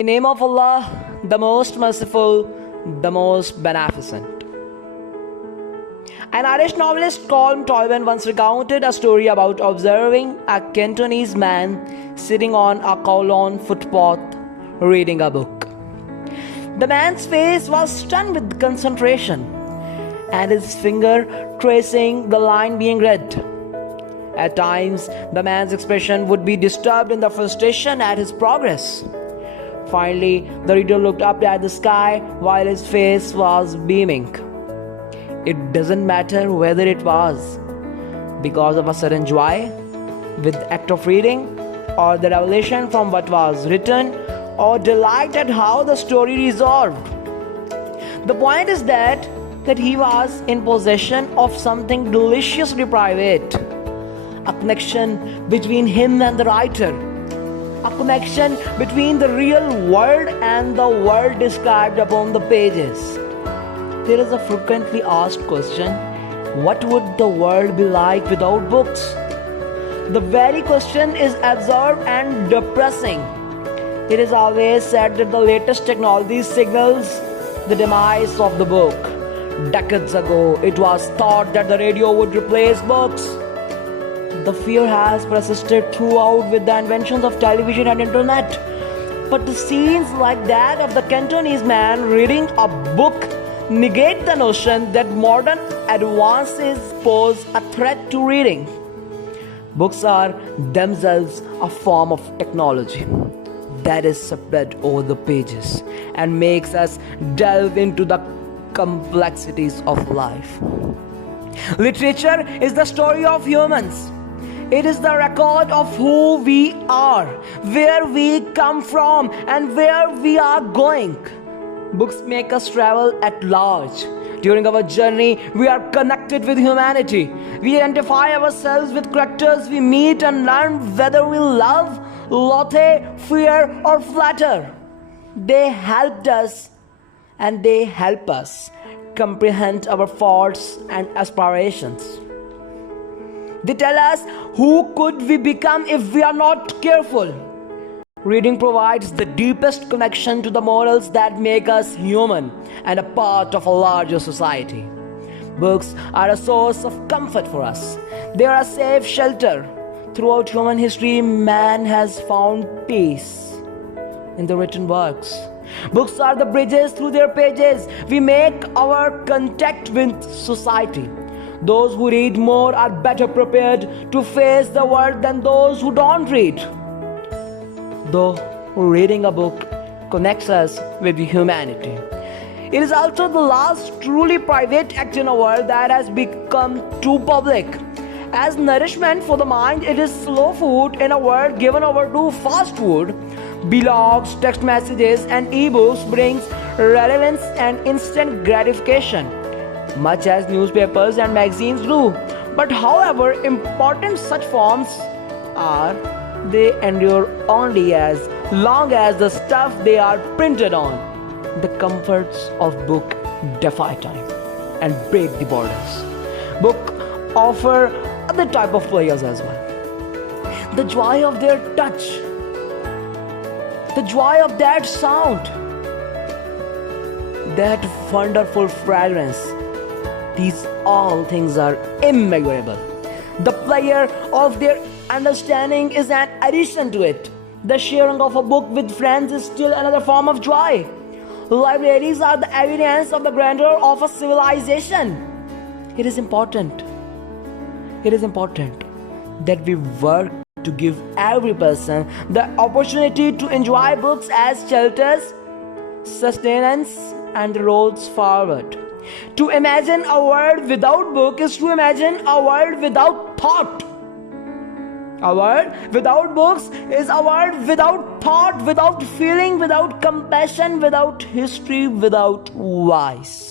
In the name of Allah, the most merciful, the most beneficent. An Irish novelist called Tolkien once recounted a story about observing a Cantonese man sitting on a kowloon footpath reading a book. The man's face was stunned with concentration, and his finger tracing the line being read. At times, the man's expression would be disturbed in the frustration at his progress. Finally, the reader looked up at the sky while his face was beaming. It doesn't matter whether it was because of a sudden joy with the act of reading, or the revelation from what was written, or delight at how the story resolved. The point is that he was in possession of something deliciously private, a connection between him and the writer, a connection between the real world and the world described upon the pages. There is a frequently asked question: what would the world be like without books? The very question is absurd and depressing. It is always said that the latest technology signals the demise of the book. Decades ago, it was thought that the radio would replace books. The fear has persisted throughout with the inventions of television and internet. But the scenes like that of the Cantonese man reading a book negate the notion that modern advances pose a threat to reading. Books are themselves a form of technology that is spread over the pages and makes us delve into the complexities of life. Literature is the story of humans. It is the record of who we are, where we come from, and where we are going. Books make us travel at large. During our journey, we are connected with humanity. We identify ourselves with characters we meet and learn whether we love, loathe, fear, or flatter. They helped us and they help us comprehend our faults and aspirations. They tell us who could we become if we are not careful. Reading provides the deepest connection to the morals that make us human and a part of a larger society. Books are a source of comfort for us. They are a safe shelter. Throughout human history, man has found peace in the written works. Books are the bridges. Through their pages we make our contact with society. Those who read more are better prepared to face the world than those who don't read. Though reading a book connects us with humanity, it is also the last truly private act in a world that has become too public. As nourishment for the mind, it is slow food in a world given over to fast food. Blogs, text messages, and e-books brings relevance and instant gratification, much as newspapers and magazines do. But however important such forms are, they endure only as long as the stuff they are printed on. The comforts of book defy time and break the borders. Book offer other type of pleasures as well. The joy of their touch, the joy of that sound, that wonderful fragrance. These all things are immeasurable. The pleasure of their understanding is an addition to it. The sharing of a book with friends is still another form of joy. Libraries are the evidence of the grandeur of a civilization. It is important that we work to give every person the opportunity to enjoy books as shelters, sustenance, and roads forward. To imagine a world without book is to imagine a world without thought. A world without books is a world without thought, without feeling, without compassion, without history, without voice.